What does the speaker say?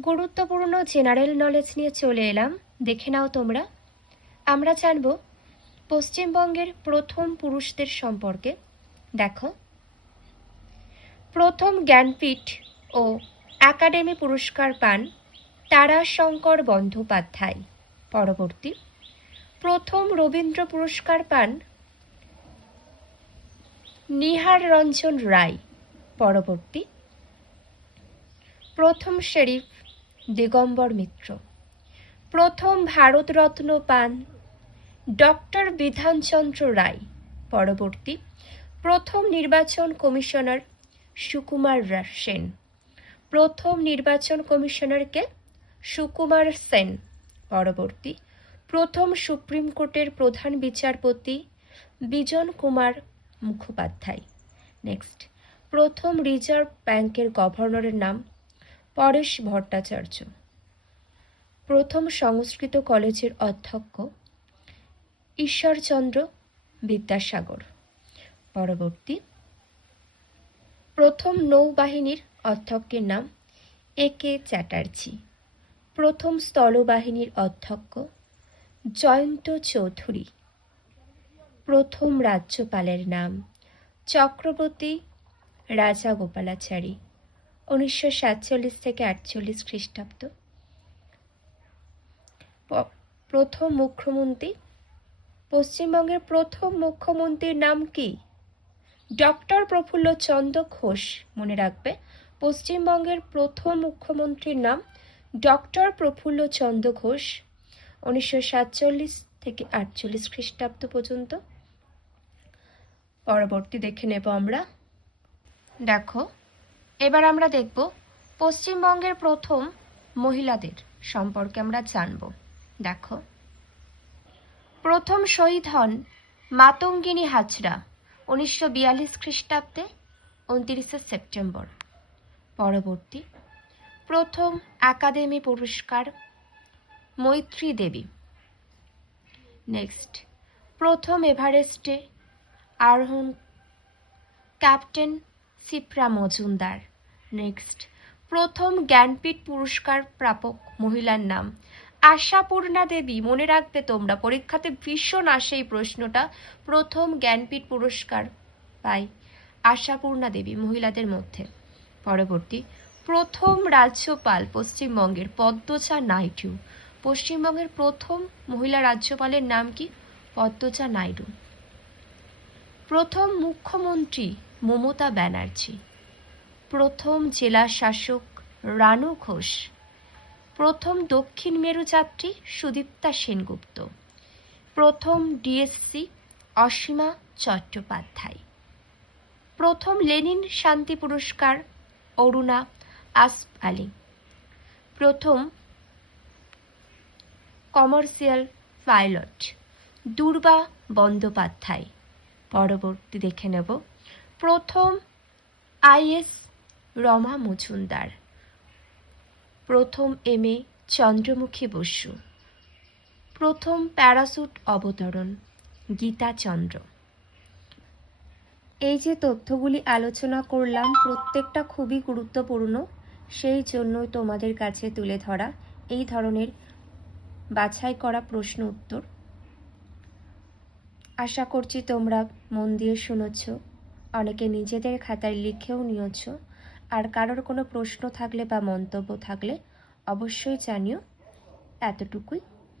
গুরুত্বপূর্ণ general knowledge নিয়ে চলে এলাম, দেখে নাও তোমরা। আমরা জানব পশ্চিমবঙ্গের প্রথম পুরুষদের সম্পর্কে। দেখো, প্রথম জ্ঞানপীঠ ও একাডেমি পুরস্কার পান তারাশঙ্কর বন্দ্যোপাধ্যায়। পরবর্তী, প্রথম রবীন্দ্র পুরস্কার পান নিহার রঞ্জন রায়। পরবর্তী, প্রথম শেরিফ দিগম্বর মিত্র। প্রথম ভারতরত্ন পান ডক্টর বিধানচন্দ্র রায়। পরবর্তী, প্রথম নির্বাচন কমিশনার সুকুমার সেন। প্রথম নির্বাচন কমিশনারকে সুকুমার সেন। পরবর্তী, প্রথম সুপ্রিম কোর্টের প্রধান বিচারপতি বিজন কুমার মুখোপাধ্যায়। নেক্সট, প্রথম রিজার্ভ ব্যাংকের গভর্নরের নাম পরেশ ভট্টাচার্য। প্রথম সংস্কৃত কলেজের অধ্যক্ষ ঈশ্বরচন্দ্র বিদ্যাসাগর। পরবর্তী, প্রথম নৌবাহিনীর অধ্যক্ষের নাম এ.কে. চ্যাটার্জি। প্রথম স্থলবাহিনীর অধ্যক্ষ জয়ন্ত চৌধুরী। প্রথম রাজ্যপালের নাম চক্রবর্তী রাজাগোপালাচারী। 1947 থেকে 48 খ্রিস্টাব্দ। প্রথম মুখ্যমন্ত্রী, পশ্চিমবঙ্গের প্রথম মুখ্যমন্ত্রীর নাম কি? ডক্টর প্রফুল্ল চন্দ্র ঘোষ। মনে রাখবে, পশ্চিমবঙ্গের প্রথম মুখ্যমন্ত্রীর নাম ডক্টর প্রফুল্ল চন্দ্র ঘোষ। 1947 থেকে 48 খ্রিস্টাব্দ পর্যন্ত। পরবর্তী দেখে নেব আমরা। দেখো, এবার আমরা দেখব পশ্চিমবঙ্গের প্রথম মহিলাদের সম্পর্কে আমরা জানব। দেখো, প্রথম শহীদ হন মাতঙ্গিনী হাজরা 1942 খ্রিস্টাব্দে 29 সেপ্টেম্বর। পরবর্তী, প্রথম একাডেমি পুরস্কার মৈত্রী দেবী। নেক্সট, প্রথম এভারেস্টে আরোহণ ক্যাপ্টেন সিপ্রা মজুমদার। নেক্সট, প্রথম জ্ঞানপীঠ পুরস্কার প্রাপক মহিলার নাম আশাপূর্ণা দেবী। মনে রাখবে তোমরা, পরীক্ষাতে ভীষণ আসে এই প্রশ্নটা। প্রথম জ্ঞানপীঠ পুরস্কার পায় আশাপূর্ণা দেবী মহিলাদের মধ্যে। পরবর্তী, প্রথম রাজ্যপাল পশ্চিমবঙ্গের পদ্মজা নাইডু। পশ্চিমবঙ্গের প্রথম মহিলা রাজ্যপালের নাম কি? পদ্মজা নাইডু। প্রথম মুখ্যমন্ত্রী মমতা ব্যানার্জি। প্রথম জেলা শাসক রানু ঘোষ। প্রথম দক্ষিণ মেরু যাত্রী সুদীপ্তা সেনগুপ্ত। প্রথম ডিএসসি অসীমা চট্টোপাধ্যায়। প্রথম লেনিন শান্তি পুরস্কার অরুণা আসফ আলী। প্রথম কমার্শিয়াল পাইলট দুর্বা বন্দ্যোপাধ্যায়। পরবর্তী দেখে নেব, প্রথম আইএস রমা মজুমদার। প্রথম এমএ চন্দ্রমুখী বসু। প্রথম প্যারাসুট অবতরণ গীতা চন্দ্র। এই যে তথ্যগুলি আলোচনা করলাম, প্রত্যেকটা খুবই গুরুত্বপূর্ণ, সেই জন্যই তোমাদের কাছে তুলে ধরা এই ধরনের বাছাই করা প্রশ্ন উত্তর। আশা করছি তোমরা মন দিয়ে শুনেছ, অনেকে নিজেদের খাতায় লিখেও নিয়েছ। আর কারোর কোনো প্রশ্ন থাকলে বা মন্তব্য থাকলে অবশ্যই জানিও। এতটুকুই।